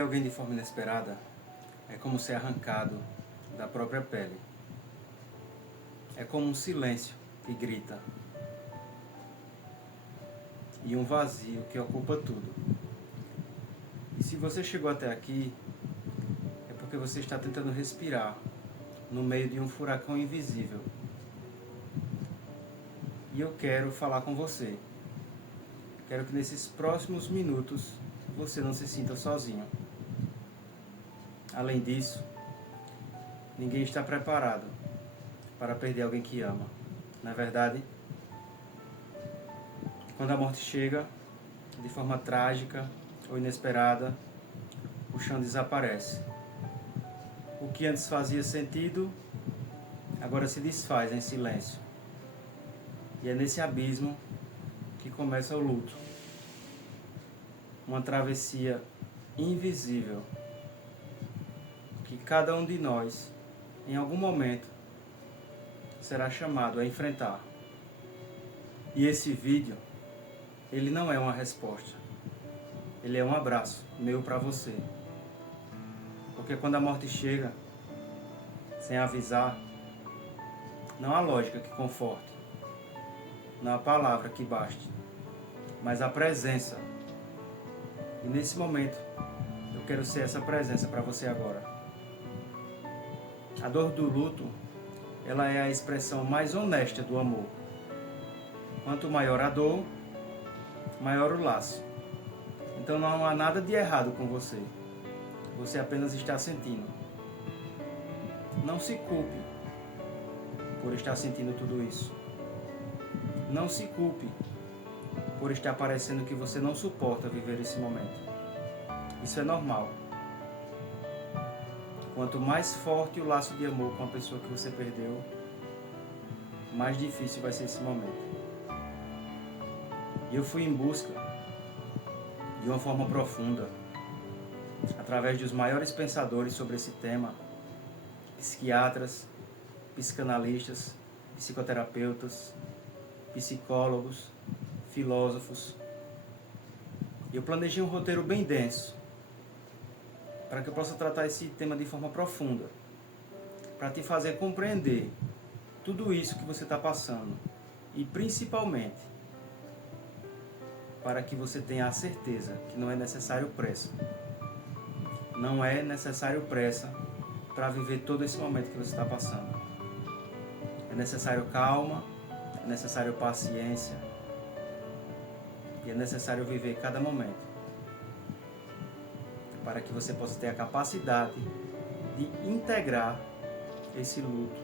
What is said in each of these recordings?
Perder alguém de forma inesperada é como ser arrancado da própria pele. É como um silêncio que grita e um vazio que ocupa tudo. E se você chegou até aqui, é porque você está tentando respirar no meio de um furacão invisível. E eu quero falar com você. Quero que nesses próximos minutos você não se sinta sozinho. Além disso, ninguém está preparado para perder alguém que ama. Na verdade, quando a morte chega, de forma trágica ou inesperada, o chão desaparece. O que antes fazia sentido, agora se desfaz em silêncio. E é nesse abismo que começa o luto. Uma travessia invisível que cada um de nós, em algum momento, será chamado a enfrentar. E esse vídeo, ele não é uma resposta. Ele é um abraço meu para você. Porque quando a morte chega, sem avisar, não há lógica que conforte, não há palavra que baste, mas a presença. E nesse momento, eu quero ser essa presença para você agora. A dor do luto, ela é a expressão mais honesta do amor. Quanto maior a dor, maior o laço. Então não há nada de errado com você. Você apenas está sentindo. Não se culpe por estar sentindo tudo isso. Não se culpe por estar parecendo que você não suporta viver esse momento. Isso é normal. Quanto mais forte o laço de amor com a pessoa que você perdeu, mais difícil vai ser esse momento. E eu fui em busca de uma forma profunda, através dos maiores pensadores sobre esse tema, psiquiatras, psicanalistas, psicoterapeutas, psicólogos, filósofos. Eu planejei um roteiro bem denso, para que eu possa tratar esse tema de forma profunda, para te fazer compreender tudo isso que você está passando e principalmente para que você tenha a certeza que não é necessário pressa. Não é necessário pressa para viver todo esse momento que você está passando. É necessário calma, é necessário paciência e é necessário viver cada momento, para que você possa ter a capacidade de integrar esse luto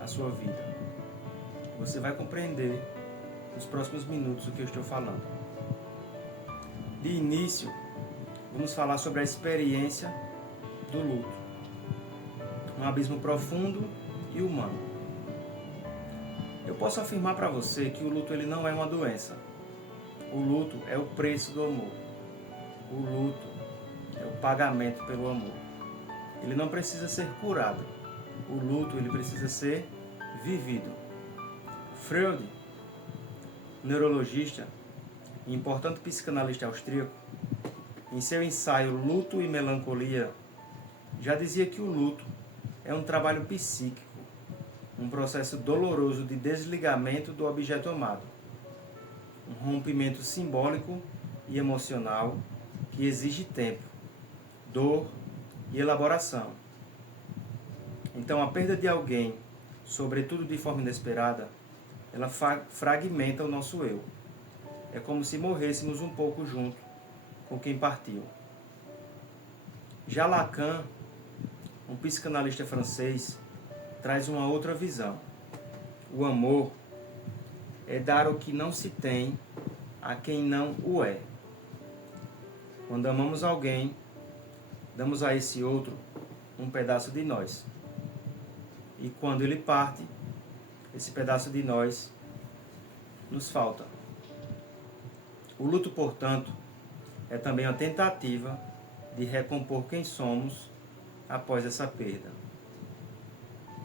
à sua vida. Você vai compreender nos próximos minutos o que eu estou falando. De início, vamos falar sobre a experiência do luto. Um abismo profundo e humano. Eu posso afirmar para você que o luto ele não é uma doença. O luto é o preço do amor. O luto é o pagamento pelo amor. Ele não precisa ser curado. O luto ele precisa ser vivido. Freud, neurologista e importante psicanalista austríaco, em seu ensaio Luto e Melancolia, já dizia que o luto é um trabalho psíquico, um processo doloroso de desligamento do objeto amado, um rompimento simbólico e emocional que exige tempo, dor e elaboração. Então, a perda de alguém, sobretudo de forma inesperada, ela fragmenta o nosso eu. É como se morrêssemos um pouco junto com quem partiu. Já Lacan, um psicanalista francês, traz uma outra visão. O amor é dar o que não se tem a quem não o é. Quando amamos alguém, damos a esse outro um pedaço de nós. E quando ele parte, esse pedaço de nós nos falta. O luto, portanto, é também uma tentativa de recompor quem somos após essa perda.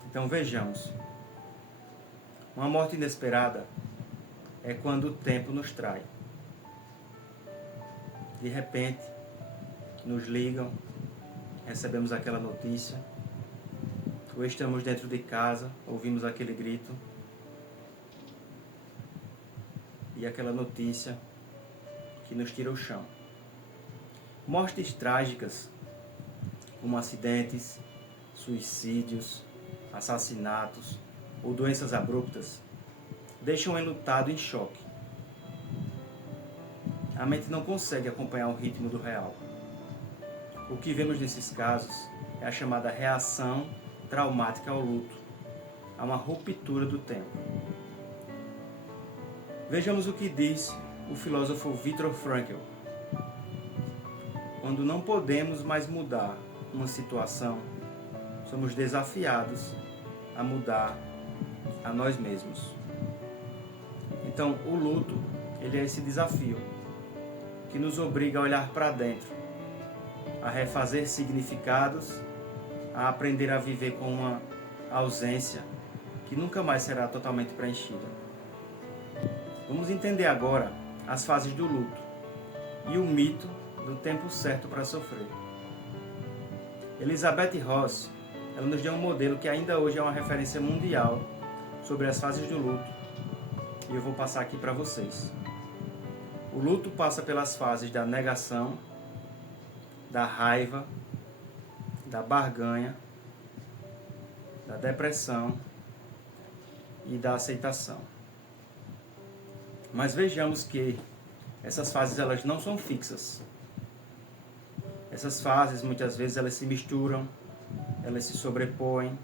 Então vejamos. Uma morte inesperada é quando o tempo nos trai. De repente, nos ligam recebemos aquela notícia, ou estamos dentro de casa, ouvimos aquele grito, e aquela notícia que nos tira o chão. Mortes trágicas, como acidentes, suicídios, assassinatos ou doenças abruptas, deixam o enlutado em choque. A mente não consegue acompanhar o ritmo do real. O que vemos nesses casos é a chamada reação traumática ao luto, a uma ruptura do tempo. Vejamos o que diz o filósofo Viktor Frankl. Quando não podemos mais mudar uma situação, somos desafiados a mudar a nós mesmos. Então, o luto, ele é esse desafio que nos obriga a olhar para dentro, a refazer significados, a aprender a viver com uma ausência que nunca mais será totalmente preenchida. Vamos entender agora as fases do luto e o mito do tempo certo para sofrer. Elizabeth Ross, ela nos deu um modelo que ainda hoje é uma referência mundial sobre as fases do luto, e eu vou passar aqui para vocês. O luto passa pelas fases da negação, da raiva, da barganha, da depressão e da aceitação. Mas vejamos que essas fases elas não são fixas. Essas fases muitas vezes elas se misturam, elas se sobrepõem,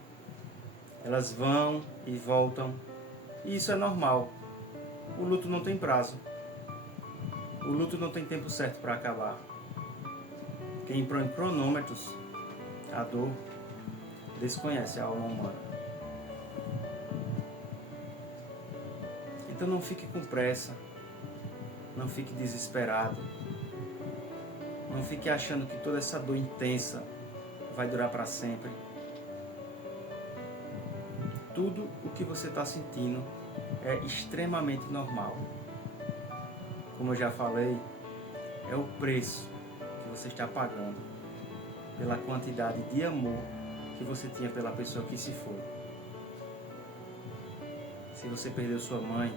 elas vão e voltam, e isso é normal. O luto não tem prazo. O luto não tem tempo certo para acabar. Quem põe cronômetros à dor desconhece a alma humana. Então não fique com pressa, não fique desesperado, não fique achando que toda essa dor intensa vai durar para sempre. Tudo o que você está sentindo é extremamente normal. Como eu já falei, é o preço que você está pagando pela quantidade de amor que você tinha pela pessoa que se foi. Se você perdeu sua mãe,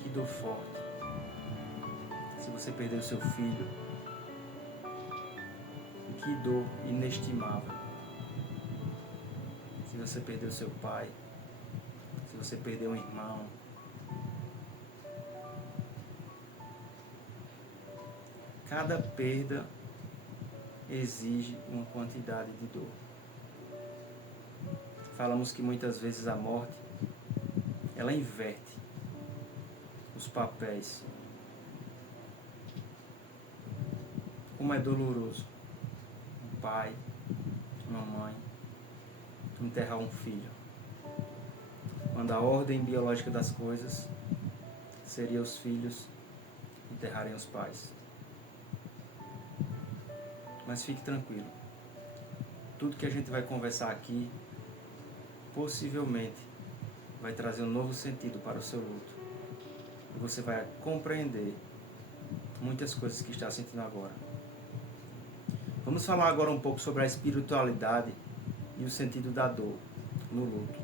que dor forte. Se você perdeu seu filho, que dor inestimável. Se você perdeu seu pai, se você perdeu um irmão, cada perda exige uma quantidade de dor. Falamos que muitas vezes a morte, ela inverte os papéis. Como é doloroso um pai, uma mãe, enterrar um filho, quando a ordem biológica das coisas seria os filhos enterrarem os pais. Mas fique tranquilo, tudo que a gente vai conversar aqui possivelmente vai trazer um novo sentido para o seu luto, e você vai compreender muitas coisas que está sentindo agora. Vamos falar agora um pouco sobre a espiritualidade e o sentido da dor no luto.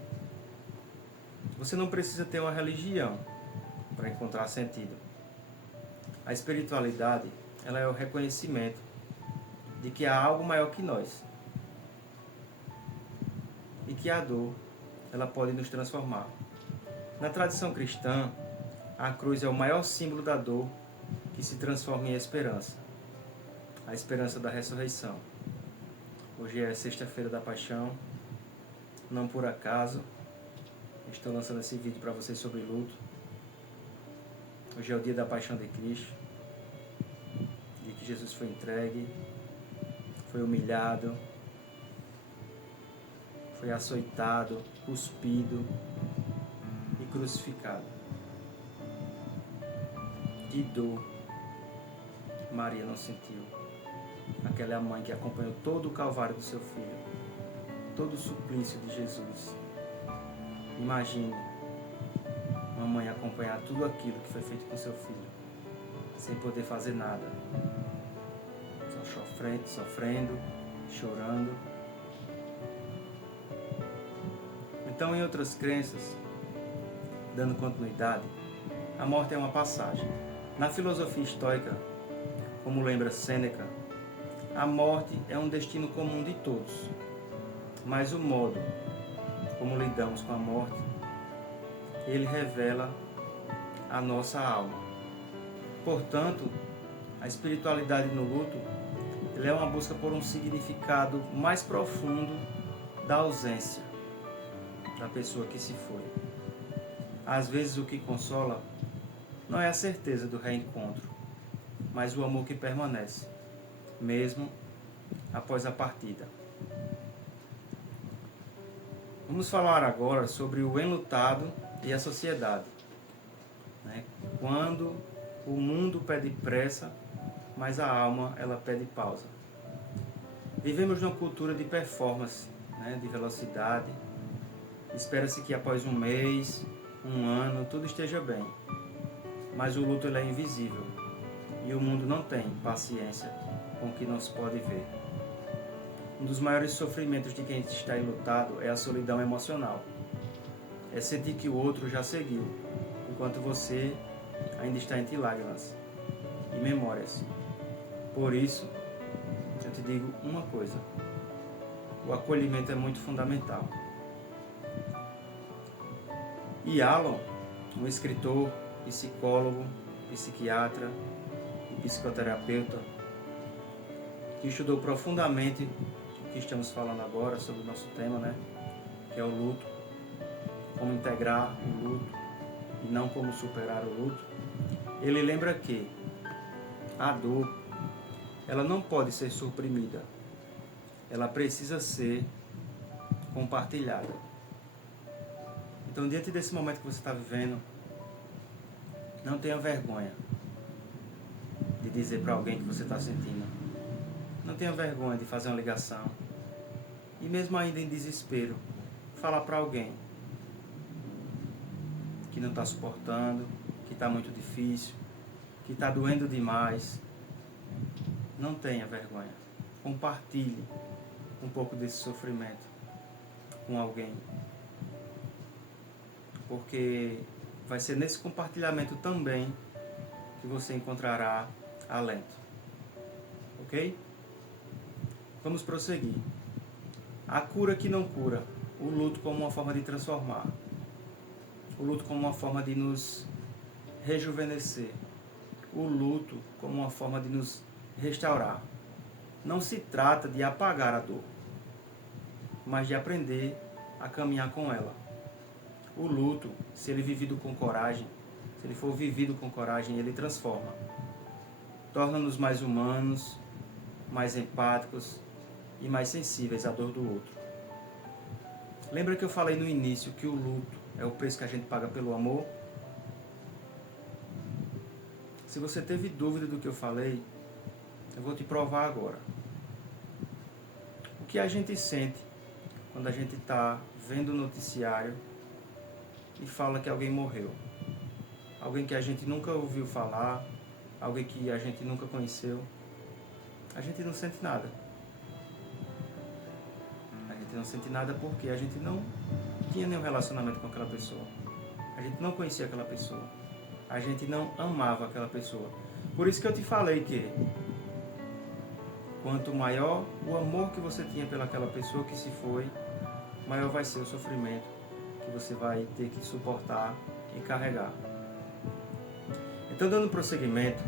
Você não precisa ter uma religião para encontrar sentido. A espiritualidade, ela é o reconhecimento de que há algo maior que nós e que a dor, ela pode nos transformar. Na tradição cristã, a cruz é o maior símbolo da dor que se transforma em esperança. A esperança da ressurreição. Hoje é sexta-feira da Paixão. Não por acaso estou lançando esse vídeo para vocês sobre luto. Hoje é o dia da Paixão de Cristo, dia que Jesus foi entregue, foi humilhado, foi açoitado, cuspido e crucificado. Que dor Maria não sentiu. Aquela é a mãe que acompanhou todo o calvário do seu filho, todo o suplício de Jesus. Imagine uma mãe acompanhar tudo aquilo que foi feito com seu filho, sem poder fazer nada, só sofrendo, chorando. Então, em outras crenças, dando continuidade, a morte é uma passagem. Na filosofia estoica, como lembra Sêneca, a morte é um destino comum de todos, mas o modo como lidamos com a morte, ele revela a nossa alma. Portanto, a espiritualidade no luto, ela é uma busca por um significado mais profundo da ausência da pessoa que se foi. Às vezes o que consola não é a certeza do reencontro, mas o amor que permanece, mesmo após a partida. Vamos falar agora sobre o enlutado e a sociedade. Quando o mundo pede pressa, mas a alma ela pede pausa. Vivemos numa cultura de performance, de velocidade. Espera-se que após um mês, um ano, tudo esteja bem. Mas o luto ele é invisível e o mundo não tem paciência com o que não se pode ver. Um dos maiores sofrimentos de quem está enlutado é a solidão emocional. É sentir que o outro já seguiu, enquanto você ainda está entre lágrimas e memórias. Por isso, eu te digo uma coisa: o acolhimento é muito fundamental. E Alan, um escritor, psicólogo, psiquiatra e psicoterapeuta, que estudou profundamente o que estamos falando agora sobre o nosso tema, que é o luto, como integrar o luto e não como superar o luto, ele lembra que a dor, ela não pode ser suprimida, ela precisa ser compartilhada. Então, diante desse momento que você está vivendo, não tenha vergonha de dizer para alguém que você está sentindo. Não tenha vergonha de fazer uma ligação. E mesmo ainda em desespero, falar para alguém que não está suportando, que está muito difícil, que está doendo demais. Não tenha vergonha. Compartilhe um pouco desse sofrimento com alguém. Porque vai ser nesse compartilhamento também que você encontrará alento. Ok? Vamos prosseguir. A cura que não cura. O luto como uma forma de transformar. O luto como uma forma de nos rejuvenescer. O luto como uma forma de nos restaurar. Não se trata de apagar a dor, mas de aprender a caminhar com ela. O luto, se ele vivido com coragem, se ele for vivido com coragem, ele transforma. Torna-nos mais humanos, mais empáticos e mais sensíveis à dor do outro. Lembra que eu falei no início que o luto é o preço que a gente paga pelo amor? Se você teve dúvida do que eu falei, eu vou te provar agora. O que a gente sente quando a gente está vendo o noticiário e fala que alguém morreu? Alguém que a gente nunca ouviu falar, alguém que a gente nunca conheceu. A gente não sente nada. A gente não sente nada porque a gente não tinha nenhum relacionamento com aquela pessoa. A gente não conhecia aquela pessoa. A gente não amava aquela pessoa. Por isso que eu te falei que quanto maior o amor que você tinha pelaquela pessoa que se foi, maior vai ser o sofrimento que você vai ter que suportar e carregar. Então, dando prosseguimento,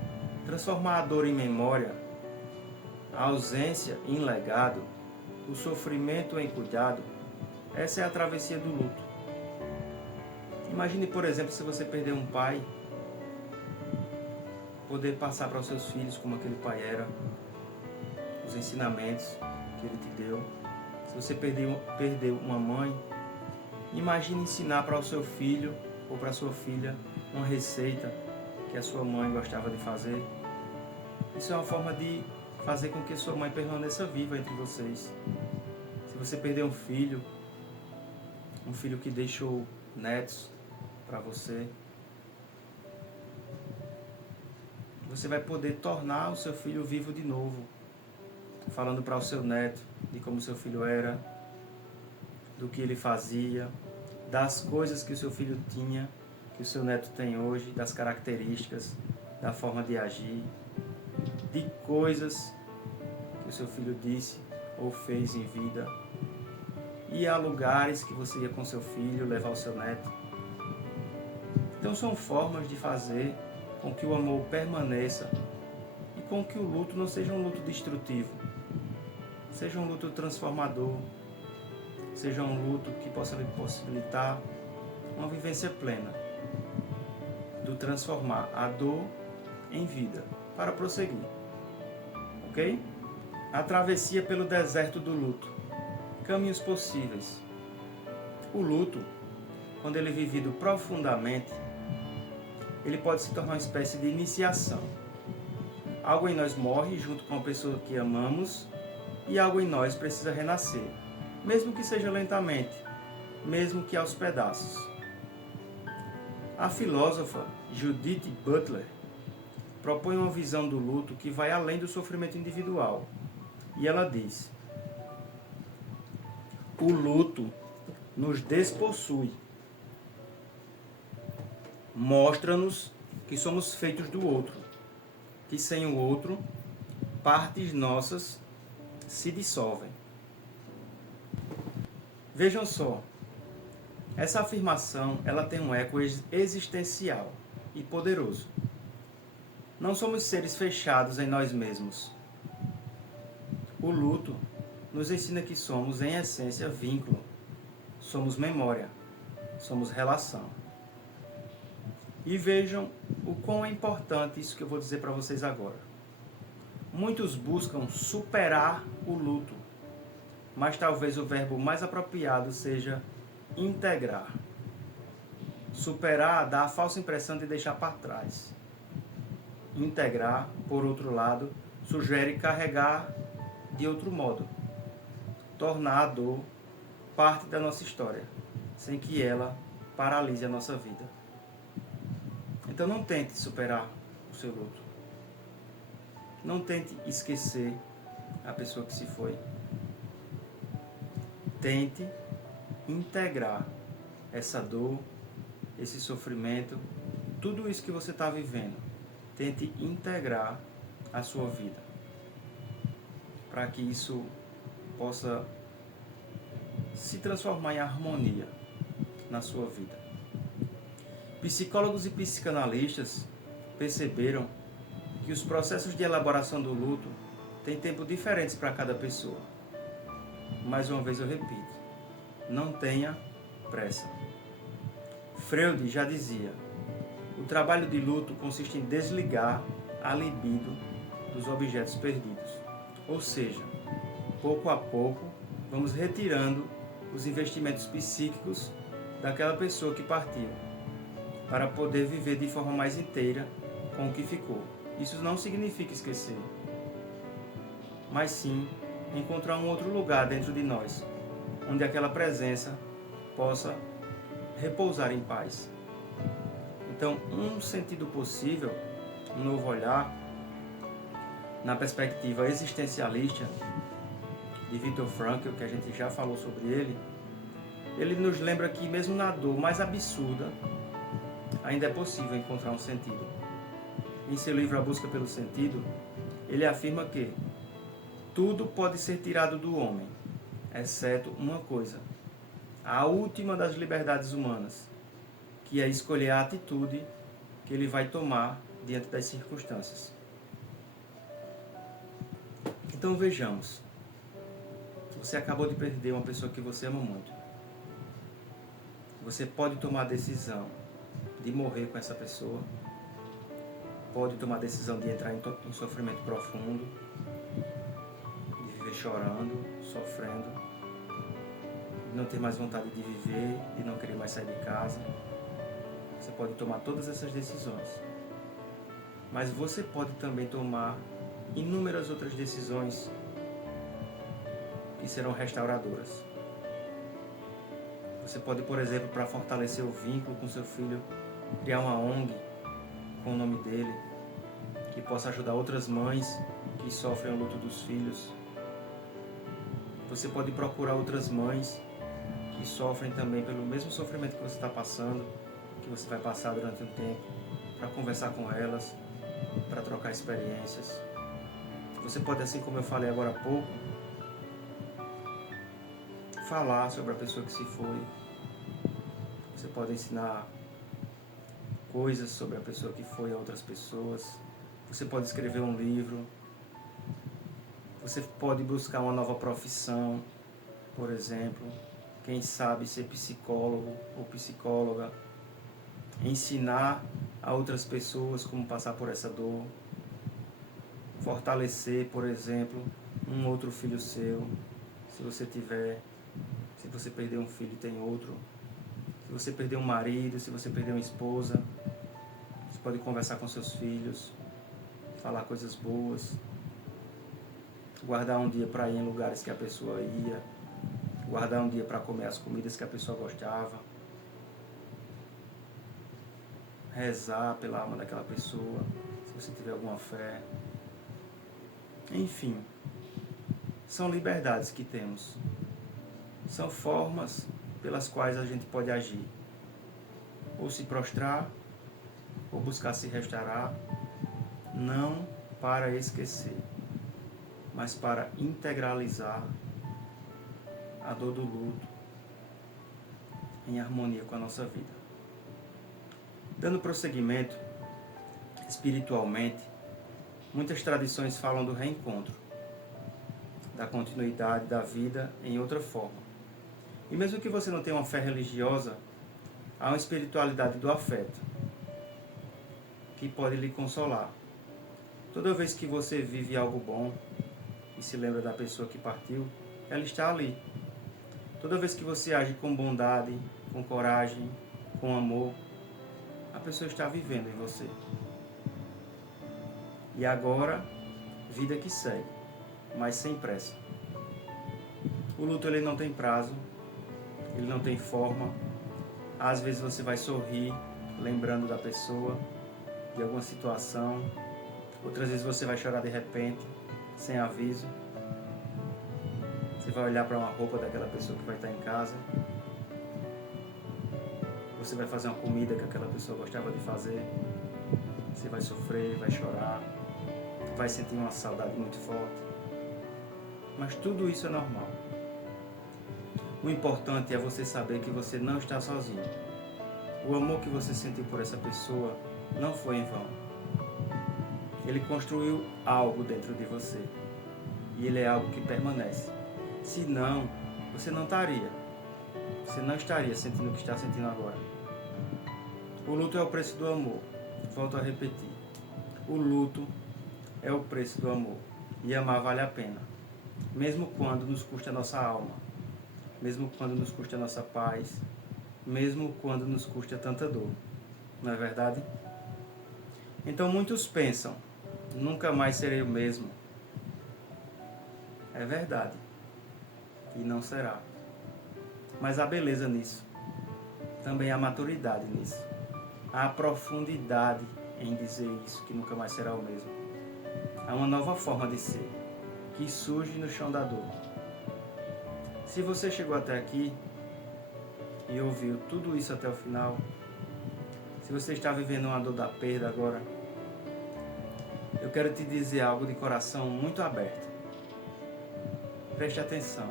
transformar a dor em memória, a ausência em legado, o sofrimento em cuidado, essa é a travessia do luto. Imagine, por exemplo, se você perder um pai, poder passar para os seus filhos como aquele pai era, os ensinamentos que ele te deu. Se você perdeu uma mãe, imagine ensinar para o seu filho ou para a sua filha uma receita que a sua mãe gostava de fazer. Isso é uma forma de fazer com que sua mãe permaneça viva entre vocês. Se você perder um filho que deixou netos para você, você vai poder tornar o seu filho vivo de novo, falando para o seu neto de como seu filho era, do que ele fazia, das coisas que o seu filho tinha, que o seu neto tem hoje, das características, da forma de agir, de coisas que o seu filho disse ou fez em vida, e a lugares que você ia com seu filho, levar o seu neto. Então são formas de fazer com que o amor permaneça e com que o luto não seja um luto destrutivo, seja um luto transformador, seja um luto que possa lhe possibilitar uma vivência plena, do transformar a dor em vida, para prosseguir. Ok? A travessia pelo deserto do luto. Caminhos possíveis. O luto, quando ele é vivido profundamente, ele pode se tornar uma espécie de iniciação. Algo em nós morre junto com a pessoa que amamos e algo em nós precisa renascer, mesmo que seja lentamente, mesmo que aos pedaços. A filósofa Judith Butler propõe uma visão do luto que vai além do sofrimento individual. E ela diz: o luto nos despossui. Mostra-nos que somos feitos do outro, que sem o outro, partes nossas se dissolvem. Vejam só, essa afirmação ela tem um eco existencial e poderoso. Não somos seres fechados em nós mesmos. O luto nos ensina que somos, em essência, vínculo. Somos memória. Somos relação. E vejam o quão é importante isso que eu vou dizer para vocês agora. Muitos buscam superar o luto, mas talvez o verbo mais apropriado seja integrar. Superar dá a falsa impressão de deixar para trás. Integrar, por outro lado, sugere carregar de outro modo. Tornar a dor parte da nossa história, sem que ela paralise a nossa vida. Então não tente superar o seu luto. Não tente esquecer a pessoa que se foi. Tente integrar essa dor, esse sofrimento, tudo isso que você está vivendo. Tente integrar a sua vida, para que isso possa se transformar em harmonia na sua vida. Psicólogos e psicanalistas perceberam que os processos de elaboração do luto têm tempos diferentes para cada pessoa. Mais uma vez eu repito, não tenha pressa. Freud já dizia: o trabalho de luto consiste em desligar a libido dos objetos perdidos. Ou seja, pouco a pouco, vamos retirando os investimentos psíquicos daquela pessoa que partiu, para poder viver de forma mais inteira com o que ficou. Isso não significa esquecer, mas sim encontrar um outro lugar dentro de nós, onde aquela presença possa repousar em paz. Então, um sentido possível, um novo olhar, na perspectiva existencialista de Viktor Frankl, que a gente já falou sobre ele nos lembra que mesmo na dor mais absurda, ainda é possível encontrar um sentido. Em seu livro A Busca pelo Sentido, ele afirma que tudo pode ser tirado do homem, exceto uma coisa, a última das liberdades humanas, que é escolher a atitude que ele vai tomar diante das circunstâncias. Então vejamos, você acabou de perder uma pessoa que você ama muito. Você pode tomar a decisão de morrer com essa pessoa, pode tomar a decisão de entrar em sofrimento profundo, de viver chorando, sofrendo, de não ter mais vontade de viver, de não querer mais sair de casa. Você pode tomar todas essas decisões. Mas você pode também tomar inúmeras outras decisões que serão restauradoras. Você pode, por exemplo, para fortalecer o vínculo com seu filho, criar uma ONG com o nome dele, que possa ajudar outras mães que sofrem o luto dos filhos, Você pode procurar outras mães que sofrem também pelo mesmo sofrimento que você está passando, que você vai passar durante um tempo, para conversar com elas, para trocar experiências. Você pode, assim como eu falei agora há pouco, falar sobre a pessoa que se foi. Você pode ensinar coisas sobre a pessoa que foi a outras pessoas. Você pode escrever um livro. Você pode buscar uma nova profissão, por exemplo. Quem sabe ser psicólogo ou psicóloga. Ensinar a outras pessoas como passar por essa dor. Fortalecer, por exemplo, um outro filho seu, se você tiver. Se você perder um filho, tem outro. Se você perder um marido, se você perder uma esposa, você pode conversar com seus filhos, falar coisas boas, guardar um dia para ir em lugares que a pessoa ia, guardar um dia para comer as comidas que a pessoa gostava, rezar pela alma daquela pessoa, se você tiver alguma fé. Enfim, são liberdades que temos. São formas pelas quais a gente pode agir. Ou se prostrar, ou buscar se restaurar, não para esquecer, mas para integralizar a dor do luto em harmonia com a nossa vida. Dando prosseguimento, espiritualmente, muitas tradições falam do reencontro, da continuidade da vida em outra forma. E mesmo que você não tenha uma fé religiosa, há uma espiritualidade do afeto, que pode lhe consolar. Toda vez que você vive algo bom e se lembra da pessoa que partiu, ela está ali. Toda vez que você age com bondade, com coragem, com amor, a pessoa está vivendo em você. E agora, vida que segue, mas sem pressa. O luto ele não tem prazo, ele não tem forma. Às vezes você vai sorrir, lembrando da pessoa, de alguma situação. Outras vezes você vai chorar de repente, sem aviso. Você vai olhar para uma roupa daquela pessoa que vai estar em casa. Você vai fazer uma comida que aquela pessoa gostava de fazer. Você vai sofrer, vai chorar, vai sentir uma saudade muito forte. Mas tudo isso é normal. O importante é você saber que você não está sozinho. O amor que você sentiu por essa pessoa não foi em vão. Ele construiu algo dentro de você. E ele é algo que permanece. Senão, você não estaria. Você não estaria sentindo o que está sentindo agora. O luto é o preço do amor. Volto a repetir. O luto é o preço do amor. E amar vale a pena. Mesmo quando nos custa a nossa alma. Mesmo quando nos custa a nossa paz, mesmo quando nos custa tanta dor, não é verdade? Então muitos pensam, nunca mais serei o mesmo. É verdade, e não será. Mas há beleza nisso, também há maturidade nisso, há profundidade em dizer isso, que nunca mais será o mesmo. Há uma nova forma de ser, que surge no chão da dor. Se você chegou até aqui e ouviu tudo isso até o final, se você está vivendo uma dor da perda agora, eu quero te dizer algo de coração muito aberto. Preste atenção.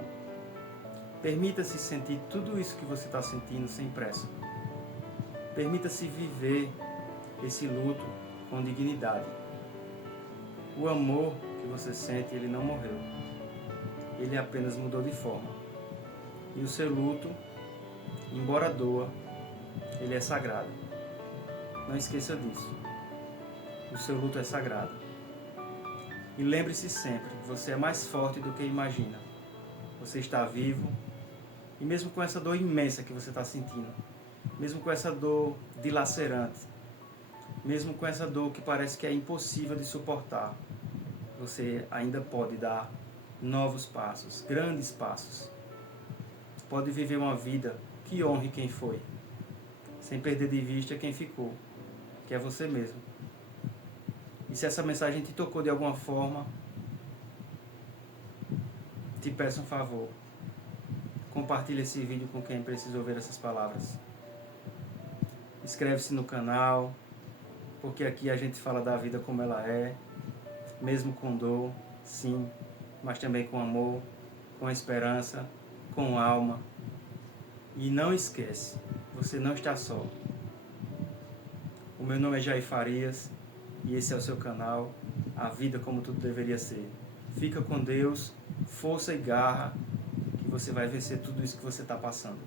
Permita-se sentir tudo isso que você está sentindo sem pressa. Permita-se viver esse luto com dignidade. O amor que você sente, ele não morreu. Ele apenas mudou de forma. E o seu luto, embora doa, ele é sagrado. Não esqueça disso. O seu luto é sagrado. E lembre-se sempre, você é mais forte do que imagina. Você está vivo. E mesmo com essa dor imensa que você está sentindo, mesmo com essa dor dilacerante, mesmo com essa dor que parece que é impossível de suportar, você ainda pode dar novos passos, grandes passos. Pode viver uma vida que honre quem foi, sem perder de vista quem ficou, que é você mesmo. E se essa mensagem te tocou de alguma forma, te peço um favor. Compartilhe esse vídeo com quem precisa ouvir essas palavras. Inscreve-se no canal, porque aqui a gente fala da vida como ela é, mesmo com dor, sim, mas também com amor, com esperança, com alma. E não esquece, você não está só. O meu nome é Jair Farias e esse é o seu canal, A Vida Como Tudo Deveria Ser. Fica com Deus, força e garra, que você vai vencer tudo isso que você está passando.